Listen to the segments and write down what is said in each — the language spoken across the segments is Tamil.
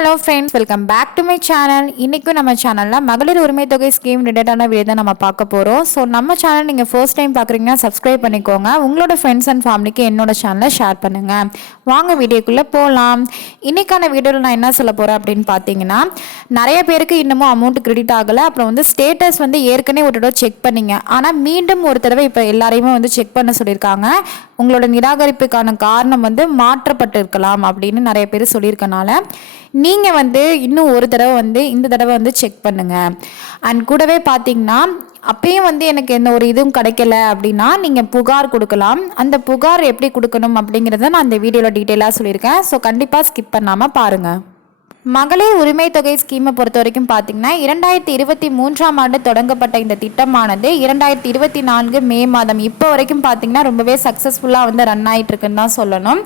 Hello friends, welcome back to my channel. இன்றைக்கும் நம்ம சேனலில் மகளிர் உரிமை தொகை ஸ்கீம் ரிலேட்டடான வீடியோ தான் நம்ம பார்க்க போகிறோம். ஸோ நம்ம சேனல் நீங்கள் ஃபர்ஸ்ட் டைம் பார்க்குறீங்கன்னா சப்ஸ்கிரைப் பண்ணிக்கோங்க. உங்களோட ஃப்ரெண்ட்ஸ் அண்ட் ஃபேமிலிக்கு என்னோட சேனலை ஷேர் பண்ணுங்கள். வாங்க வீடியோக்குள்ளே போகலாம். இன்றைக்கான வீடியோவில் நான் என்ன சொல்ல போகிறேன் அப்படின்னு பார்த்தீங்கன்னா, நிறைய பேருக்கு இன்னமும் அமௌண்ட் கிரெடிட் ஆகலை. அப்புறம் ஸ்டேட்டஸ் ஏற்கனவே ஒரு தடவை செக் பண்ணிங்க, ஆனால் மீண்டும் ஒரு தடவை இப்போ எல்லாரையுமே செக் பண்ண சொல்லியிருக்காங்க. உங்களோட நிராகரிப்புக்கான காரணம் மாற்றப்பட்டு இருக்கலாம் அப்படின்னு நிறைய பேர் சொல்லியிருக்கனால நீங்கள் இன்னும் ஒரு தடவை இந்த தடவை செக் பண்ணுங்கள். அண்ட் கூடவே பார்த்தீங்கன்னா, அப்பயும் எனக்கு எந்த ஒரு இதுவும் கிடைக்கல அப்படின்னா நீங்கள் புகார் கொடுக்கலாம். அந்த புகார் எப்படி கொடுக்கணும் அப்படிங்கிறத நான் அந்த வீடியோவில் டீட்டெயிலாக சொல்லியிருக்கேன். ஸோ கண்டிப்பாக ஸ்கிப் பண்ணாமல் பாருங்கள். மகளிர் உரிமை தொகை ஸ்கீமை பொறுத்த வரைக்கும் பார்த்தீங்கன்னா, 2023ஆம் ஆண்டு தொடங்கப்பட்ட இந்த திட்டமானது 2024 மே மாதம் இப்போ வரைக்கும் பார்த்தீங்கன்னா ரொம்பவே சக்ஸஸ்ஃபுல்லாக ரன் ஆகிட்டு இருக்குன்னு தான் சொல்லணும்.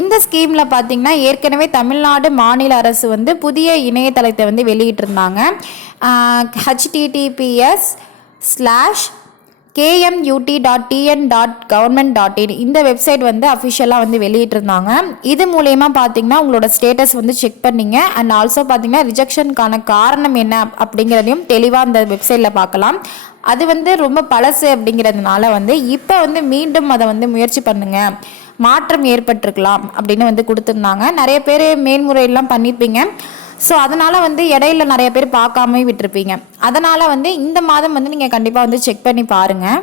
இந்த ஸ்கீமில் பார்த்தீங்கன்னா ஏற்கனவே தமிழ்நாடு மாநில அரசு புதிய இணையதளத்தை வெளியிட்டிருந்தாங்க. https:/kmut.tn.government.in இந்த வெப்சைட் அஃபிஷியலாக வெளியிட்டிருந்தாங்க. இது மூலயமா பார்த்தீங்கன்னா உங்களோட ஸ்டேட்டஸ் செக் பண்ணிங்க. அண்ட் ஆல்சோ பார்த்தீங்கன்னா ரிஜெக்ஷனுக்கான காரணம் என்ன அப்படிங்கிறதையும் தெளிவாக அந்த வெப்சைட்டில் பார்க்கலாம். அது ரொம்ப பழசு அப்படிங்கிறதுனால இப்போ மீண்டும் அதை முயற்சி பண்ணுங்க, மாற்றம் ஏற்பட்டிருக்கலாம் அப்படின்னு கொடுத்துருந்தாங்க. நிறைய பேர் மேல்முறையெல்லாம் பண்ணியிருப்பீங்க. ஸோ அதனால் இடையில நிறைய பேர் பார்க்காம விட்டுருப்பீங்க. அதனால் இந்த மாதம் நீங்கள் கண்டிப்பாக செக் பண்ணி பாருங்கள்.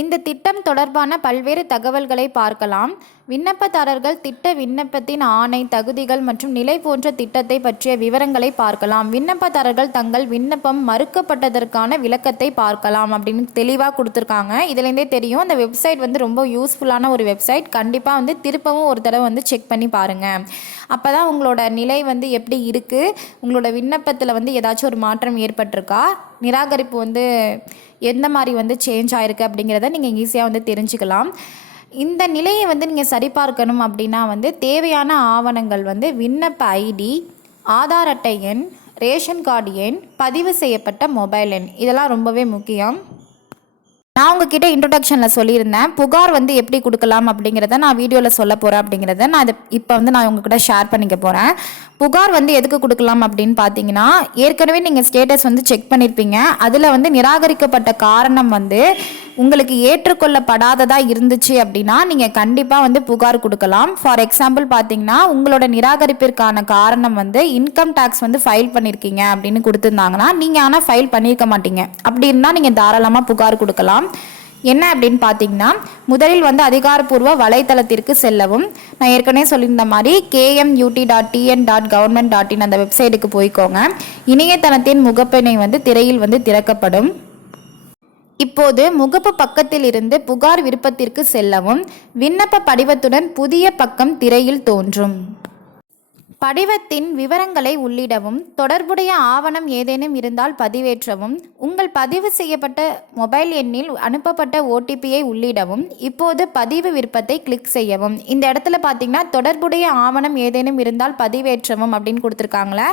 இந்த திட்டம் தொடர்பான பல்வேறு தகவல்களை பார்க்கலாம். விண்ணப்பதாரர்கள் திட்ட விண்ணப்பத்தின் ஆணை, தகுதிகள் மற்றும் நிலை போன்ற திட்டத்தை பற்றிய விவரங்களை பார்க்கலாம். விண்ணப்பதாரர்கள் தங்கள் விண்ணப்பம் மறுக்கப்பட்டதற்கான விளக்கத்தை பார்க்கலாம் அப்படின்னு தெளிவாக கொடுத்துருக்காங்க. இதுலேருந்தே தெரியும் அந்த வெப்சைட் ரொம்ப யூஸ்ஃபுல்லான ஒரு வெப்சைட். கண்டிப்பாக திருப்பவும் ஒரு தடவை செக் பண்ணி பாருங்கள். அப்போ தான் உங்களோட நிலை எப்படி இருக்குது, உங்களோட விண்ணப்பத்தில் ஏதாச்சும் ஒரு மாற்றம் ஏற்பட்டிருக்கா, நிராகரிப்பு எந்த மாதிரி சேஞ்ச் ஆகிருக்கு அப்படிங்கிறத நீங்கள் ஈஸியாக தெரிஞ்சுக்கலாம். இந்த நிலையை நீங்கள் சரிபார்க்கணும் அப்படின்னா தேவையான ஆவணங்கள் விண்ணப்ப ஐடி, ஆதார் அட்டை எண், ரேஷன் கார்டு எண், பதிவு செய்யப்பட்ட மொபைல் எண், இதெல்லாம் ரொம்பவே முக்கியம். நான் உங்ககிட்ட இன்ட்ரொடக்ஷனில் சொல்லியிருந்தேன் புகார் எப்படி கொடுக்கலாம் அப்படிங்கிறத நான் வீடியோவில் சொல்ல போகிறேன் அப்படிங்கிறத நான் இப்போ நான் உங்ககிட்ட ஷேர் பண்ணிக்க போகிறேன். புகார் எதுக்கு கொடுக்கலாம் அப்படின்னு பார்த்தீங்கன்னா, ஏற்கனவே நீங்கள் ஸ்டேட்டஸ் செக் பண்ணியிருப்பீங்க. அதில் நிராகரிக்கப்பட்ட காரணம் உங்களுக்கு ஏற்றுக்கொள்ளப்படாததாக இருந்துச்சு அப்படின்னா நீங்கள் கண்டிப்பாக புகார் கொடுக்கலாம். ஃபார் எக்ஸாம்பிள் பார்த்தீங்கன்னா, உங்களோட நிராகரிப்பிற்கான காரணம் இன்கம் டேக்ஸ் ஃபைல் பண்ணியிருக்கீங்க அப்படின்னு கொடுத்துருந்தாங்கன்னா, நீங்கள் ஆனால் ஃபைல் பண்ணியிருக்க மாட்டீங்க. அப்படி இருந்தால் நீங்கள் தாராளமாக புகார் கொடுக்கலாம். என்ன அப்படின்னு பார்த்தீங்கன்னா, முதலில் அதிகாரப்பூர்வ வலைத்தளத்திற்கு செல்லவும். நான் ஏற்கனவே சொல்லியிருந்த மாதிரி kmut.tn.government.in அந்த வெப்சைட்டுக்கு போய்க்கோங்க. இணையதளத்தின் முகப்பினை திரையில் திறக்கப்படும். இப்போது முகப்பு பக்கத்தில் இருந்து புகார் விருப்பத்திற்கு செல்லவும். விண்ணப்ப படிவத்துடன் புதிய பக்கம் திரையில் தோன்றும். படிவத்தின் விவரங்களை உள்ளிடவும். தொடர்புடைய ஆவணம் ஏதேனும் இருந்தால் பதிவேற்றவும். உங்கள் பதிவு செய்யப்பட்ட மொபைல் எண்ணில் அனுப்பப்பட்ட ஓடிபியை உள்ளிடவும். இப்போது பதிவு விருப்பத்தை கிளிக் செய்யவும். இந்த இடத்துல பார்த்தீங்கன்னா தொடர்புடைய ஆவணம் ஏதேனும் இருந்தால் பதிவேற்றவும் அப்படின்னு கொடுத்துருக்காங்களே.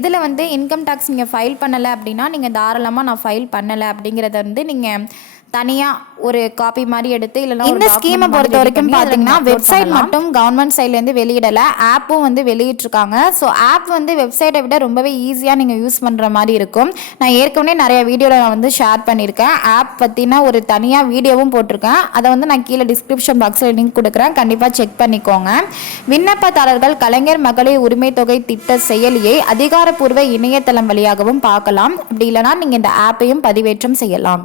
இதில் இன்கம் டேக்ஸ் நீங்கள் ஃபைல் பண்ணலை அப்படின்னா நீங்கள் தாராளமாக நான் ஃபைல் பண்ணலை அப்படிங்கிறத நீங்கள் தனியாக ஒரு காப்பி மாதிரி எடுத்து இல்லைனா இந்த ஸ்கீமை பொறுத்த வரைக்கும் பார்த்தீங்கன்னா வெப்சைட் மட்டும் கவர்மெண்ட் சைட்லேருந்து வெளியிடலை, ஆப்பும் வெளியிட்ருக்காங்க. ஸோ ஆப் வெப்சைட்டை விட ரொம்பவே ஈஸியாக நீங்கள் யூஸ் பண்ணுற மாதிரி இருக்கும். நான் ஏற்கனவே நிறைய வீடியோவில் நான் ஷேர் பண்ணியிருக்கேன். ஆப் பற்றினா ஒரு தனியாக வீடியோவும் போட்டிருக்கேன். அதை நான் கீழே டிஸ்கிரிப்ஷன் பாக்ஸில் லிங்க் கொடுக்குறேன், கண்டிப்பாக செக் பண்ணிக்கோங்க. விண்ணப்பதாரர்கள் கலைஞர் மகளிர் உரிமை தொகை திட்ட செயலியை அதிகாரப்பூர்வ இணையதளம் வழியாகவும் பார்க்கலாம். அப்படி இல்லைனா நீங்கள் இந்த ஆப்பையும் பதிவேற்றம் செய்யலாம்.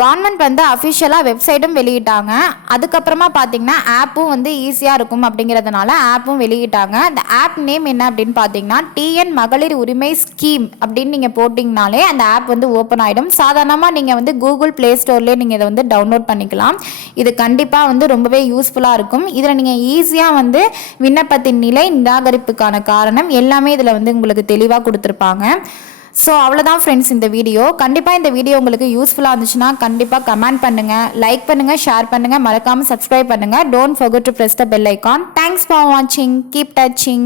கவர்மெண்ட் அஃபிஷியலாக வெப்சைட்டும் வெளியிட்டாங்க. அதுக்கப்புறமா பார்த்தீங்கன்னா ஆப்பும் ஈஸியாக இருக்கும் அப்படிங்கிறதுனால ஆப்பும் வெளியிட்டாங்க. அந்த ஆப் நேம் என்ன அப்படின்னு பார்த்தீங்கன்னா டிஎன் மகளிர் உரிமை ஸ்கீம் அப்படின்னு நீங்கள் போட்டிங்கனாலே அந்த ஆப் ஓப்பன் ஆகிடும். சாதாரணமாக நீங்கள் கூகுள் ப்ளே ஸ்டோர்லேயே நீங்கள் இதை டவுன்லோட் பண்ணிக்கலாம். இது கண்டிப்பாக ரொம்பவே யூஸ்ஃபுல்லாக இருக்கும். இதில் நீங்கள் ஈஸியாக விண்ணப்பத்தின் நிலை, நிராகரிப்புக்கான காரணம் எல்லாமே இதில் உங்களுக்கு தெளிவாக கொடுத்துருப்பாங்க. ஸோ அவ்வளோதான் ஃப்ரெண்ட்ஸ் இந்த வீடியோ. கண்டிப்பாக இந்த வீடியோ உங்களுக்கு யூஸ்ஃபுல்லாக இருந்துச்சுன்னா கண்டிப்பாக கமெண்ட் பண்ணுங்கள், லைக் பண்ணுங்கள், ஷேர் பண்ணுங்கள், மறக்காமல் சப்ஸ்கிரைப் பண்ணுங்கள். Don't forget to press the bell icon. Thanks for watching. Keep touching.